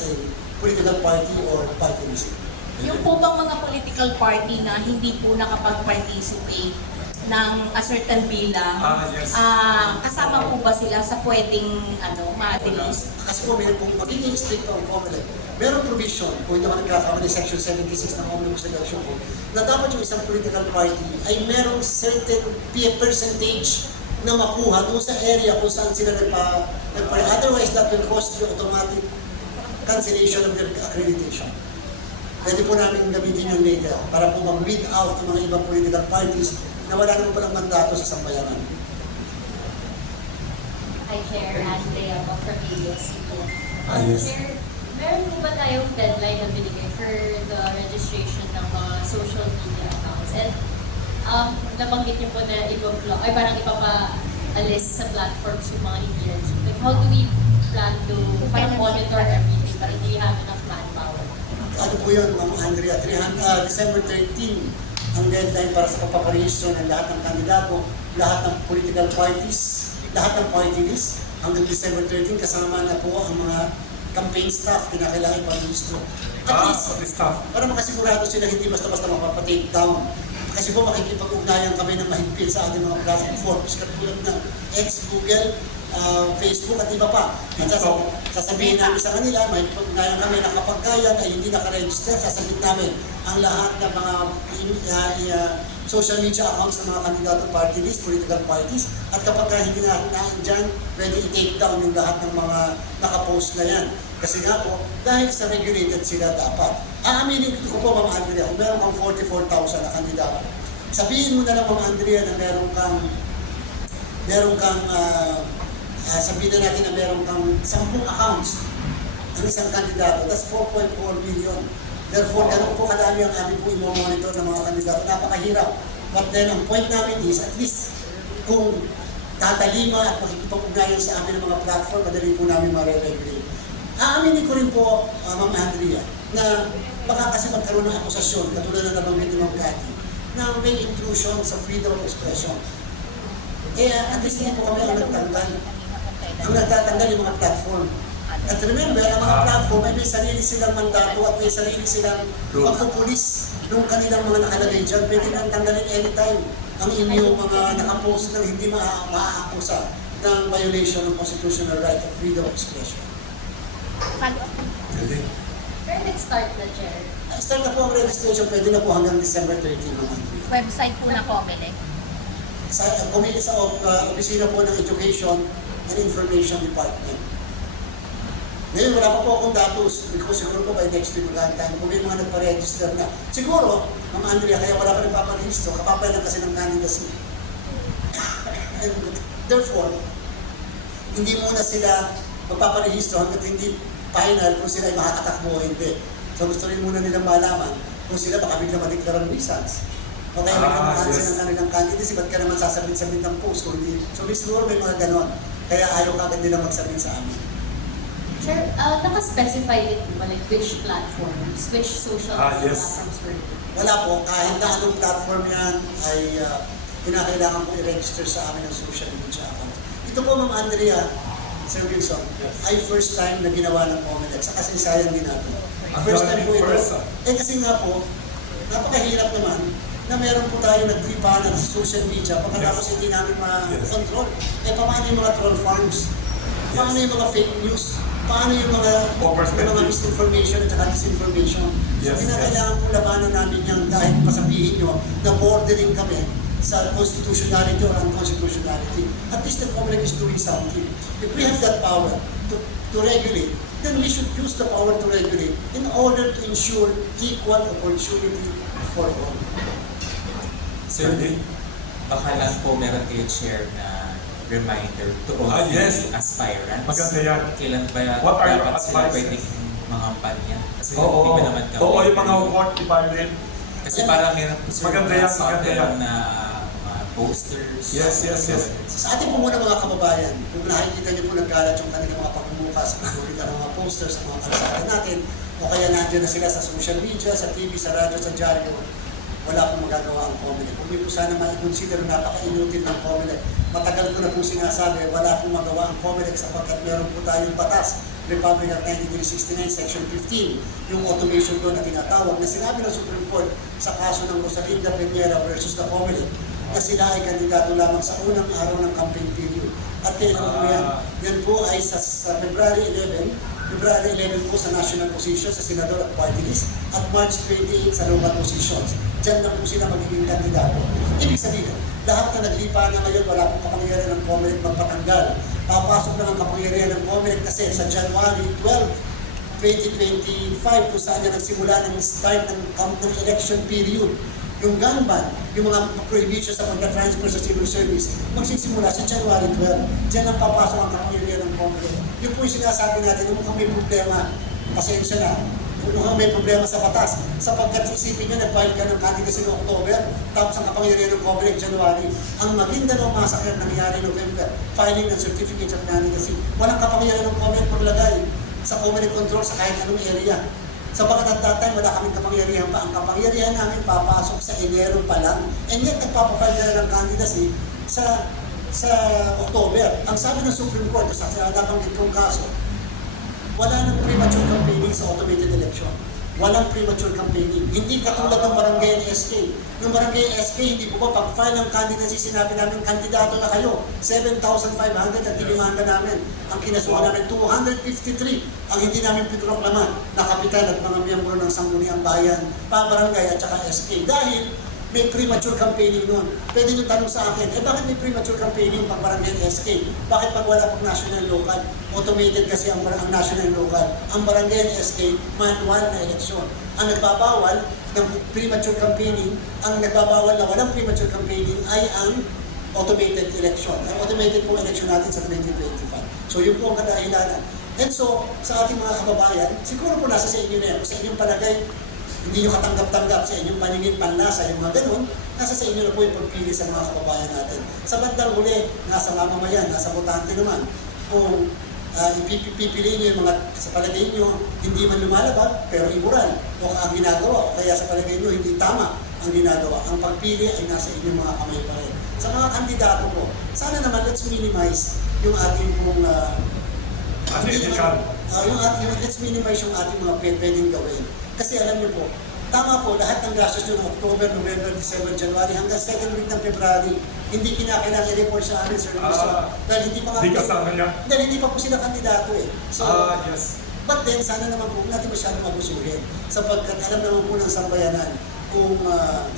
a political party or party list. Yung po bang mga political party na hindi po nakapag-participate ng a certain bilang, Yes. kasama po ba sila sa pwedeng ma-delist? Kasi po, kung magiging strict ang COMELEC, merong provision, kung hindi ako nagkakamali, Section 76 ng Omnibus Election Code, na dapat yung isang political party ay merong certain percentage na makuha doon sa area kung saan sila otherwise that will cause the automatic cancellation of their accreditation. Pwede po namin gamitin yung later para po mag-weed out ang mga ibang political parties na wala naman palang mandato sa sambayanan. Hi, Chair. Andrea po from ABS-CBN. Yes. Chair, meron po ba tayong deadline na binigay for the registration ng mga social media accounts? And nabanggit niyo po na i-block, ay parang ipapa-alis sa platforms yung mga Indians. Like, how do we plan to parang monitor everything para hindi have enough manpower? Ano po yun, Ma'am Andrea? December 13 ang deadline para sa pagpaparehistro ng lahat ng kandidato, lahat ng political parties, lahat ng party list. Hanggang December 13, kasama na po ang mga campaign staff, kinakailangan parehistro. At least, So this stuff. para makasigurado sila hindi basta-basta mapapatake down. Kasi po makikipag-ugnayan kami ng mahigpit sa ating mga platforms, katulad ng X, Google, Facebook at iba pa. At sasabihin namin sa kanila, makikipag-ugnayan kami na kapag kaya ay hindi nakaregister, sasabihin namin ang lahat ng mga social media accounts ng mga kandidato party list, political parties, at kapag hindi na dyan, pwede i-take down yung lahat ng mga nakapost na yan. Kasi nga po, dahil sa regulated sila dapat. Aaminin ko po, Ma'am Andrea, kung meron kang 44,000 na kandidato, sabihin mo na lang, Ma'am Andrea, na meron kang sabihin na natin na meron kang 10 accounts ng isang kandidato, that's 4.4 million. Therefore, ganun po kadami ang aming po i-monitor ng mga kandidato. Napakahirap. But then, ang point namin is, at least, kung tatalima at makikipag-ugnayan sa amin ng mga platform, madali po namin ma-regulate. Aaminin ko rin po, Ma'am Andrea, na baka kasi magkaroon ng akusasyon, katulad na nabanggit ni Ma'am Cathy, na may intrusion sa freedom of expression. At least hindi po kami ang nagtanggal. Ang nagtatanggal yung mga platform. At remember, ang mga platform ay may sarili silang mandato at may sarili silang pagpupulis ng kanilang mga nakalagay dyan. Pwede nang tanggalin anytime ang inyong mga nakapost na hindi maaakusa ng violation ng constitutional right of freedom of expression. Galing. Pero nag-start na, Chair. Start na po ang registration, pwede na po hanggang December 13 naman. Website po na COMELEC. Sa opisina po ng Education and Information Department. Ngayon, wala pa po akong datos because siguro po by next week magkakataan kung may mga nagpa-register na. Siguro, Ma'am Andrea, kaya wala pa rin paparehistro, kapapay lang kasi ng candidacy. And therefore, hindi muna sila magpaparehistro hanggat hindi final kung sila ay makakatakbo o hindi. So gusto rin muna nilang malaman kung sila baka bigla madeklarang nuisance. O kaya bigla makancel ng kanilang candidacy, ba't ka naman sasabit-sabit ng post kung hindi. So siguro may mga ganon. Kaya ayaw kagad nila magsabit sa amin. Chair, naka-specify din po like which platforms, which social media platforms were it? Wala po, kahit na anong platform yan ay kinakailangan po i-register sa amin ng social media account. Ito po, Ma'am Andrea, Sir Wilson, ay first time na ginawa ng COMELEC sa kasaysayan din natin. First time po ito. Kasi nga po, napakahirap naman na meron po tayo nagtripanan sa social media pagkatapos hindi namin ma-control. Paano yung mga troll farms? Paano yung mga fake news? Paano yung mga misinformation at saka disinformation? So, kinakailangan po labanan namin yan kahit masabihin nyo na bordering kami sa constitutionality or unconstitutionality. At least the COMELEC is doing something. If we have that power to regulate, then we should use the power to regulate in order to ensure equal opportunity for all. Sir, baka lang po meron kayo share na reminder to all the aspirants. Maganda yan. Kailan ba What are your dapat sila advices? pwedeng mga kampanya? Kasi Oo, di ba naman kami? oo, yung mga work department. Kasi parang meron po sila Maganda yan, maganda yan. na mga posters. Yes. Sa ating po muna mga kababayan, kung nakikita niyo po nagkalat yung kanilang mga pagmumukas, pagkulitan ng mga posters sa mga kalsada natin, o kaya nandiyan na sila sa social media, sa TV, sa radyo, sa dyaryo, wala pong magagawa ang COMELEC. Kung may po sana ma-consider napaka-inutil ng COMELEC. Matagal ko na po sinasabi, wala pong magawa ang COMELEC sapagkat meron po tayong batas, Republic Act 9369, Section 15, yung automation doon na tinatawag na sinabi ng Supreme Court sa kaso ng Rosalinda Peñera versus the COMELEC. na sila ay kandidato lamang sa unang araw ng campaign period. At kailan po yan? Yan po ay sa February 11 po sa national position sa senador at party list at March 28 sa local positions. Diyan na po sila magiging kandidato. Ibig sabihin, lahat na naglipa na ngayon, wala pong kapangyarihan ng COMELEC magpatanggal. Papasok na ang kapangyarihan ng COMELEC kasi sa January 12, 2025 kung saan na nagsimula ng start ng election period. Yung gun ban, yung mga prohibition sa pagka-transfer sa civil service, magsisimula sa January 12. Diyan ang papasok ang kapangyarihan ng COMELEC. Yung po yung sinasabi natin, kung mukhang may problema, pasensya na, kung mukhang may problema sa batas, sapagkat isipin nyo, nag-file ka ng candidacy noong October, tapos ang kapangyarihan ng COMELEC January. Ang Maguindanao Massacre nangyari November, filing ng certificates of candidacy. Walang kapangyarihan ng COMELEC maglagay sa COMELEC control sa kahit anong area. Sapagkat at that time, wala kaming kapangyarihan pa. Ang kapangyarihan namin papasok sa Enero pa lang. And yet, nagpapafile na ng candidacy sa October. Ang sabi ng Supreme Court, sa nabanggit kong kaso, wala nang premature campaigning sa automated election. Walang premature campaigning. Hindi katulad ng barangay SK. Yung barangay SK, hindi po ba pag-file ng candidacy, sinabi namin, kandidato na kayo. 7,500 at tinimanda namin. Ang kinasuhan namin, 253 ang hindi namin pinroklaman na kapitan at mga miyembro ng Sangguniang Bayan, pa-barangay at saka SK. Dahil may premature campaigning noon. Pwede nyo tanong sa akin, bakit may premature campaigning pag barangay SK? Bakit pag wala pag national local? Automated kasi ang national local. Ang barangay SK, manual na eleksyon. Ang nagbabawal ng premature campaigning, ang nagbabawal na walang premature campaigning ay ang automated election. Ang automated po election natin sa 2025. So yun po ang kadahilanan. And so, sa ating mga kababayan, siguro po nasa sa inyo na yan. Kung sa inyong palagay, hindi nyo katanggap-tanggap sa inyong paningin, panlasa, yung mga ganun, nasa sa inyo na po yung pagpili sa mga kababayan natin. Sa bandang huli, nasa mamamayan, nasa botante naman, kung ipipiliin nyo yung mga sa palagay nyo, hindi man lumalabag, pero immoral, o ang ginagawa, o kaya sa palagay nyo, hindi tama ang ginagawa. Ang pagpili ay nasa inyong mga kamay pa rin. Sa mga kandidato po, sana naman let's minimize yung ating pong let's minimize yung ating mga pwedeng gawin. Kasi alam niyo po, tama po, lahat ng gastos nyo ng October, November, December, January, hanggang second week ng February, hindi kinakailangan i-report sa amin, Sir Lucio. Dahil hindi pa nga Hindi kasama niya. dahil hindi pa po sila kandidato eh. So, Yes. but then, sana naman po, natin masyadong abusuhin. Sapagkat alam naman po ng sambayanan kung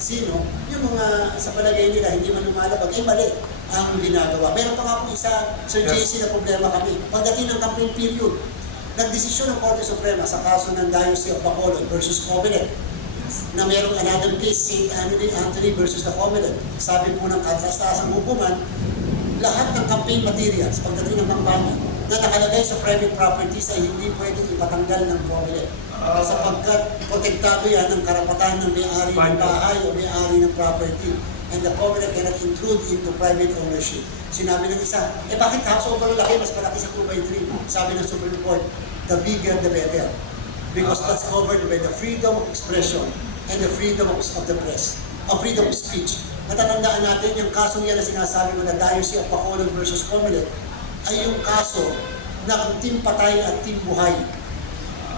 sino, yung mga sa palagay nila, hindi man lumalabag, mali ang ginagawa. Meron pa nga po isa, Sir JC, na problema kami. Pagdating ng campaign period, nagdesisyon ng Korte Suprema sa kaso ng Diocese of Bacolod versus COMELEC na merong another case, St. Anthony versus the COMELEC. Sabi po ng katastasang hukuman, lahat ng campaign materials pagdating ng kampanya na nakalagay sa private properties ay hindi pwedeng ipatanggal ng COMELEC. Sapagkat protektado yan ng karapatan ng may-ari ng bahay o may-ari ng property. And the COMELEC cannot intrude into private ownership. Sinabi ng isa, bakit house sobrang laki, mas malaki sa 2x3? Sabi ng Supreme Court, the bigger the better. Because that's covered by the freedom of expression and the freedom of the press, freedom of speech. Natatandaan natin yung kasong yan na sinasabi mo na Diocese of Bacolod versus COMELEC ay yung kaso ng team patay at team buhay.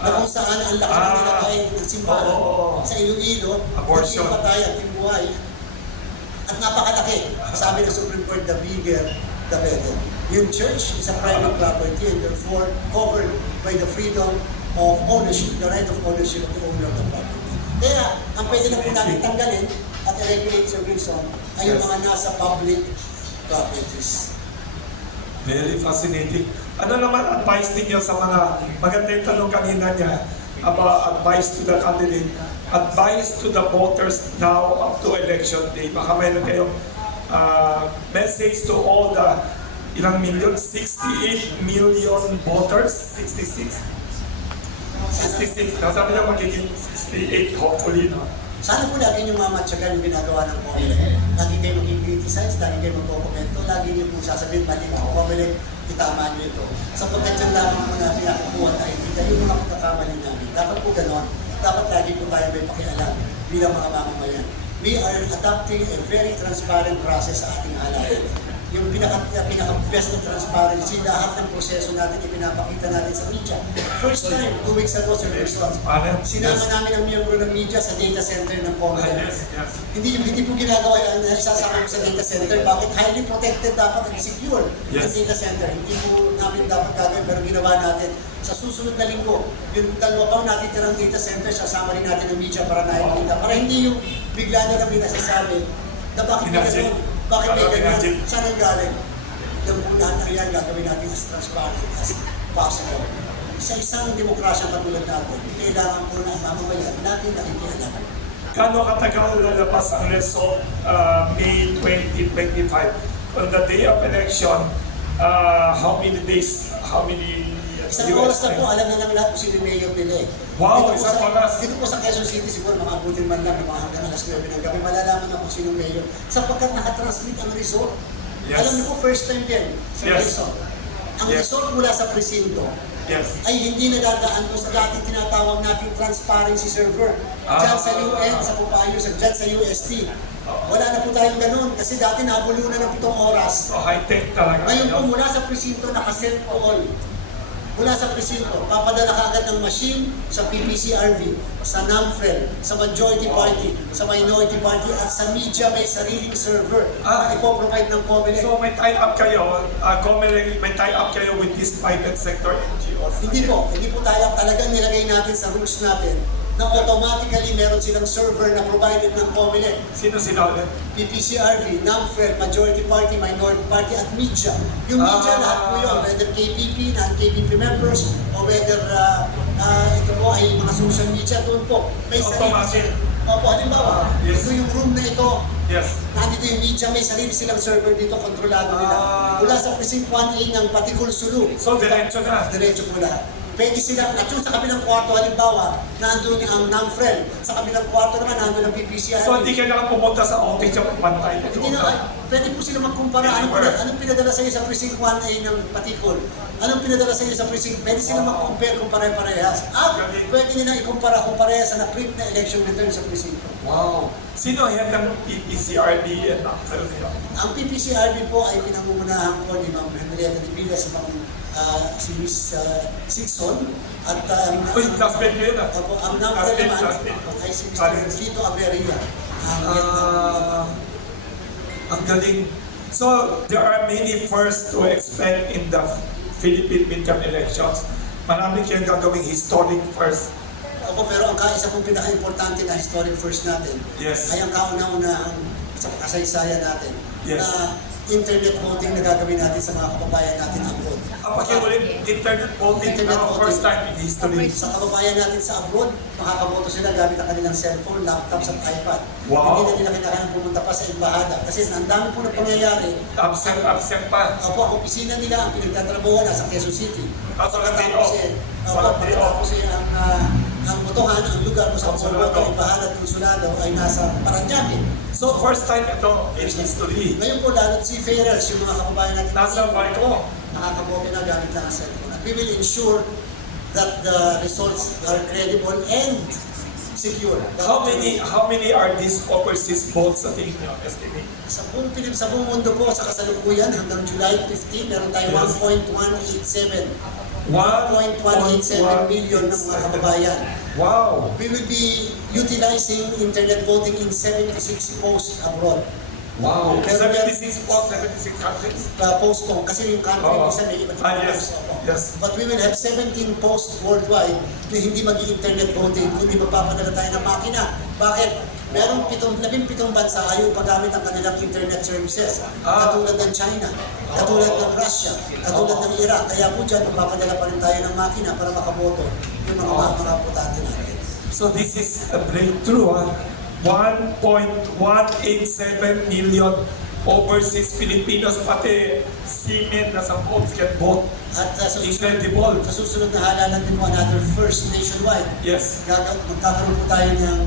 Na kung saan ang laki ng nilagay ng simbahan sa Iloilo, Abortion. team patay at team buhay. At napakalaki, sabi ng Supreme Court, the bigger, the better. Yung church is a private property and therefore covered by the freedom of ownership, the right of ownership of the owner of the property. Kaya, ang pwede na po natin tanggalin at i-regulate sa Wilson ay yung mga nasa public properties. Very fascinating. Ano naman advice ninyo sa mga magandang tanong kanina niya about advice to the candidate, advice to the voters now up to election day? Baka mayroon kayong message to all the ilang million? 68 million voters? 66? 66. Sabi niya magiging 68 hopefully, no? Sana po lagi nyo mamatsagan yung ginagawa ng COMELEC. Lagi kayo mag-criticize, lagi kayo magkokomento, lagi nyo po sasabihin, mali ang COMELEC, itama nyo ito. Sapagkat dyan lamang po natin nakukuha tayo dito, yung mga pagkakamali namin. Dapat po gano'n, dapat lagi po tayo may pakialam bilang mga mamamayan. We are adopting a very transparent process sa ating halalan. yung pinaka-best na transparency, lahat ng proseso natin ipinapakita natin sa media. First time, 2 weeks ago, Sir Wilson, sinama namin ang miyembro ng media sa data center ng Comelec. Yes, yes. Hindi po ginagawa yan na isasama mo sa data center. Bakit? Highly protected dapat at secure ang Yes. data center. Hindi po namin dapat gagawin pero ginawa natin. Sa susunod na linggo, yung dalawa pang natitirang data center, sasama rin natin ng media para nakikita. Para hindi yung bigla na lang nasasabi na bakit may Imagine. ganun, bakit may ganun, Imagine. saan ang galing? Yung po lahat ng yan gagawin natin as transparent as possible. Sa isang demokrasya katulad natin, kailangan po na mamamayan natin nakikialam. Gano'ng katagal lalabas ang result May 2025? On the day of election, how many days, how many Isang oras na po, alam na namin lahat kung sino yung mayor nila eh. Wow, Dito po isang sa- oras. Dito po sa Quezon City, siguro mga abutin man lang, mga hanggang alas 9 ng gabi, malalaman na kung sino yung mayor. Sapagkat nakatransmit ang result. Yes. Alam niyo po, first time din sa Yes. Quezon. Ang Yes. result mula sa presinto Yes. ay hindi nagagaan po sa dating tinatawag nating transparency server. Diyan sa UN, sa Pupayo, dyan sa UST. Wala na po tayong ganun kasi dati nabulunan ng 7 oras. So high-tech talaga. Ngayon po mula sa presinto nakaset po all. Mula sa presinto, papadala ka agad ng machine sa PPCRV, sa NAMFREL, sa Majority Party, sa Minority Party, at sa media may sariling server na ipoprovide ng Comelec. So may tie-up kayo, Comelec, may tie-up kayo with this private sector NGOs? Hindi po tayo talagang nilagay natin sa rules natin na automatically meron silang server na provided ng Comelec. Sino sila ulit? PPCRV, NAMFREL, Majority Party, Minority Party, at media. Yung media, lahat po yun, whether KPP, non-KPP members, o whether ito po ay mga social media, doon po. May Automatic. Opo, halimbawa, Yes. ito yung room na ito, Yes. nandito yung media, may sarili silang server dito, kontrolado nila. Mula sa Precinct 1A ng Patikul Sulu, So diretso na. diretso po lahat. Pwede sila, at yung sa kabilang kwarto, halimbawa, nandun ang NAMFREL, sa kabilang kwarto naman, nandun ang PPCRV. So hindi kailangan pumunta sa office yung pantay. Hindi na, pwede po sila magkumpara. Anong pinadala sa iyo sa Precinct 1A ng Patikol? Anong pinadala sa iyo sa Precinct? Pwede sila mag-compare kung pare-parehas. At pwede nila ikumpara kung parehas sa na-print na election return sa Precinct. Wow. Sino head ng PPCRB and Axel nila? Ang PPCRB po ay pinangungunahan po ni Ma'am Henrietta de Villas, si Miss Sixon, at Uy, classmate ko yun ah. ang NAMFREL naman Classmate. ay si Mr. Lito Averia. Ang galing. So, there are many firsts to expect in the Philippine midterm elections. Marami kayong gagawing historic first. Opo, pero ang isa pong pinaka-importante na historic first natin Yes. ay ang kauna-unahang sa kasaysayan natin Yes. na internet voting na gagawin natin sa mga kababayan natin abroad. Pakiulit, internet voting Internet na voting. first time in history. Sa kababayan natin sa abroad, makakaboto sila gamit ang kanilang cellphone, laptops at iPad. Wow. Hindi na nila kailangan pumunta pa sa embahada kasi ang dami po ng pangyayari. Absent pa. Opo, ang opisina nila ang pinagtatrabuhan nasa Quezon City. So, Pagkatapos ang botohan, ang lugar kung saan Konsulado. boto, embahada at konsulado ay nasa Paranaque. So, first time ito in history. Ngayon po, lalo si Ferrers, yung mga kababayan natin, Nasa barko. nakakaboto na gamit lang ang cellphone. At we will ensure that the results are credible and secure. How many are these overseas votes sa tingin niyo, estimate? Sa buong mundo po, sa kasalukuyan, hanggang July 15, meron tayong Yes. 1.187 million ng mga kababayan. Wow! We will be utilizing internet voting in 76 posts abroad. Wow! Pero 76 po, 76 countries. Post po, kasi yung country Oo. isa may iba't Ah, ibang yes. posts. Opo. Yes. But we will have 17 posts worldwide na hindi mag-internet voting, kundi magpapadala tayo ng makina. Bakit? Merong 17 bansa ayaw paggamit ang kanilang internet services. Katulad ng China, katulad ng Russia, katulad ng Iraq. Kaya po dyan, magpapadala pa rin tayo ng makina para makaboto yung mga botante natin. So this is a breakthrough. 1.187 million overseas Filipinos, pati seamen na sa boats can vote. At Incredible. sa susunod na halalan din po another first nationwide. Yes. Magkakaroon po tayo ng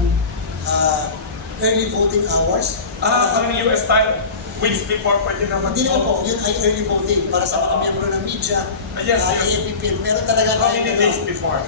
early voting hours. Parang US style. Weeks before pwede naman. Hindi naman po, yun ay early voting para sa mga miyembro ng media, Yes, yes. AFP. Meron talaga How tayo. many days before?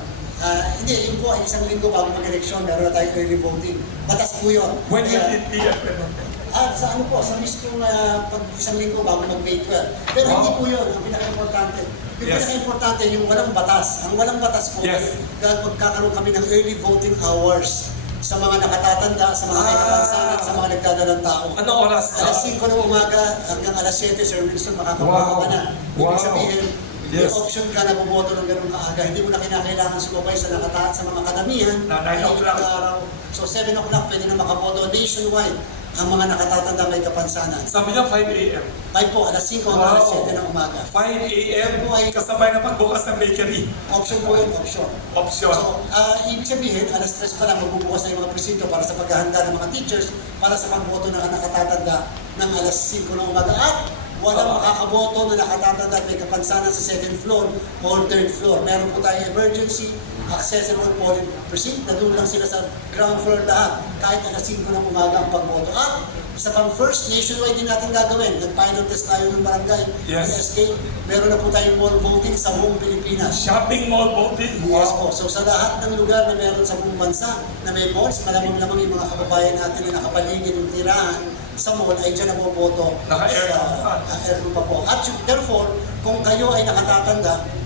Hindi, yun po ay isang linggo bago mag-eleksyon, meron na tayong early voting. Batas po yun. When will Kaya, it be implemented? At sa ano po, sa mismong pag isang linggo bago mag-May 12. Pero hindi po yun ang pinaka-importante. Yung Yes. pinaka-importante yung walang batas. Ang walang batas po, Yes. dahil magkakaroon kami ng early voting hours sa mga nakatatanda, sa mga may kapansanan, sa mga nagdadalang tao. Ano oras? Alas 5 ng umaga hanggang alas 7, Sir Wilson, makakaboto Wow. ka na. Wow. Ibig sabihin, may Yes. option ka na bumoto ng ganun kaaga. Hindi mo na kinakailangan sumabay sa sa mga kadamihan. Na 9 o'clock. Araw. So 7 o'clock pwede na makaboto nationwide ang mga nakatatanda may kapansanan. Sabi niya 5 a.m. 5 po, alas 5 hanggang alas Wow. 7 ng umaga. 5 a.m. kasabay na pagbukas ng bakery. Option po yun, option. Option. So, ibig sabihin, alas 3 pa lang magbubukas na yung mga presinto para sa paghahanda ng mga teachers para sa pagboto ng nakatatanda ng alas 5 ng umaga. At walang makakaboto na nakatatanda at may kapansanan sa second floor or third floor. Meron po tayong emergency accessible polling precinct na doon lang sila sa ground floor lahat kahit alas 5 ng umaga ang pagboto. At isa pang first, nationwide din natin gagawin. Nag-pilot test tayo ng barangay, Yes. SK. Meron na po tayong mall voting sa buong Pilipinas. Shopping mall voting. Yes po. So sa lahat ng lugar na meron sa buong bansa na may malls, malamang-lamang yung mga kababayan natin na nakapaligid yung tirahan sa mall ay dyan naboboto Naka-aircon pa. aircon pa po. At therefore, kung kayo ay nakatatanda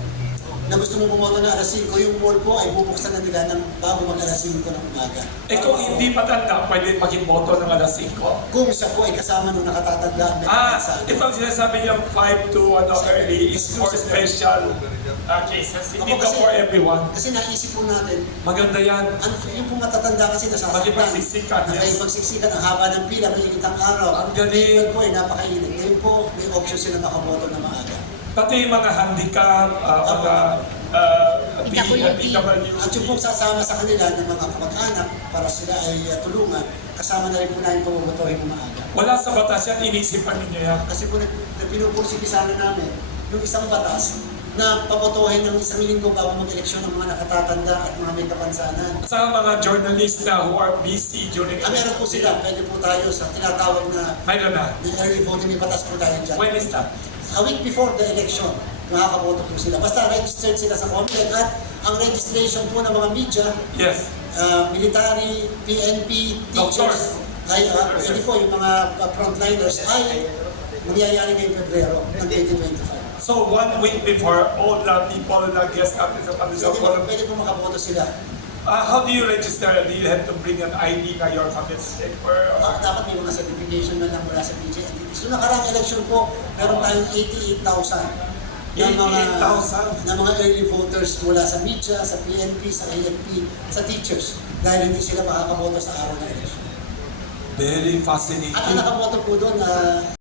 na gusto mo bumoto na alas 5, yung mall po ay bubuksan na nila ng bago mag alas 5 ng umaga. Eh kung hindi patanda, pwede makiboto ng alas 5. Kung siya po ay kasama nung nakatatanda, may kapansanan. Ito ang sinasabi niyang 5 to early is for special cases. Hindi Ako to for everyone. Kasi naisip po natin, Maganda yan. yung po matatanda kasi nasasaktan. Makipagsiksikan, yes. Nakipagsiksikan, ang haba ng pila, mainit ang araw. Ang galing. Ngayon po ay napakainit. Ngayon po, may option sila makaboto na maaga. Pati yung mga handicap, mga PWD. At yung pong sasama sa kanila ng mga kamag-anak para sila ay tulungan, kasama na rin po namin pumubotohin ng maaga. wala sa batas yan, inisipan ninyo yan. Kasi po pinupursige sana namin yung isang batas na pabotohin ng isang linggo bago mag-eleksyon ng mga nakatatanda at mga may kapansanan. Sa mga journalists na who are busy during Meron po sila, pwede po tayo sa tinatawag na Mayroon na. early voting, may batas po tayo dyan. When is that? A week before the election, makakaboto po sila. Basta registered sila sa COMELEC at ang registration po ng mga media, Yes. military, PNP, teachers, ay hindi po yung mga frontliners ay mangyayari ngayong Pebrero ng 2025. So 1 week before, all the people na guest natin sa Palisol Forum, Pwede po makaboto sila. how do you register? Do you have to bring an ID na your comments paper? Dapat may mga certification na lang mula sa BJ entities. So nakaraang election po, meron tayong 88,000 na mga early voters mula sa media, sa PNP, sa AFP, sa teachers dahil hindi sila makakaboto sa araw ng election. Very At ang fascinating. nakaboto po doon na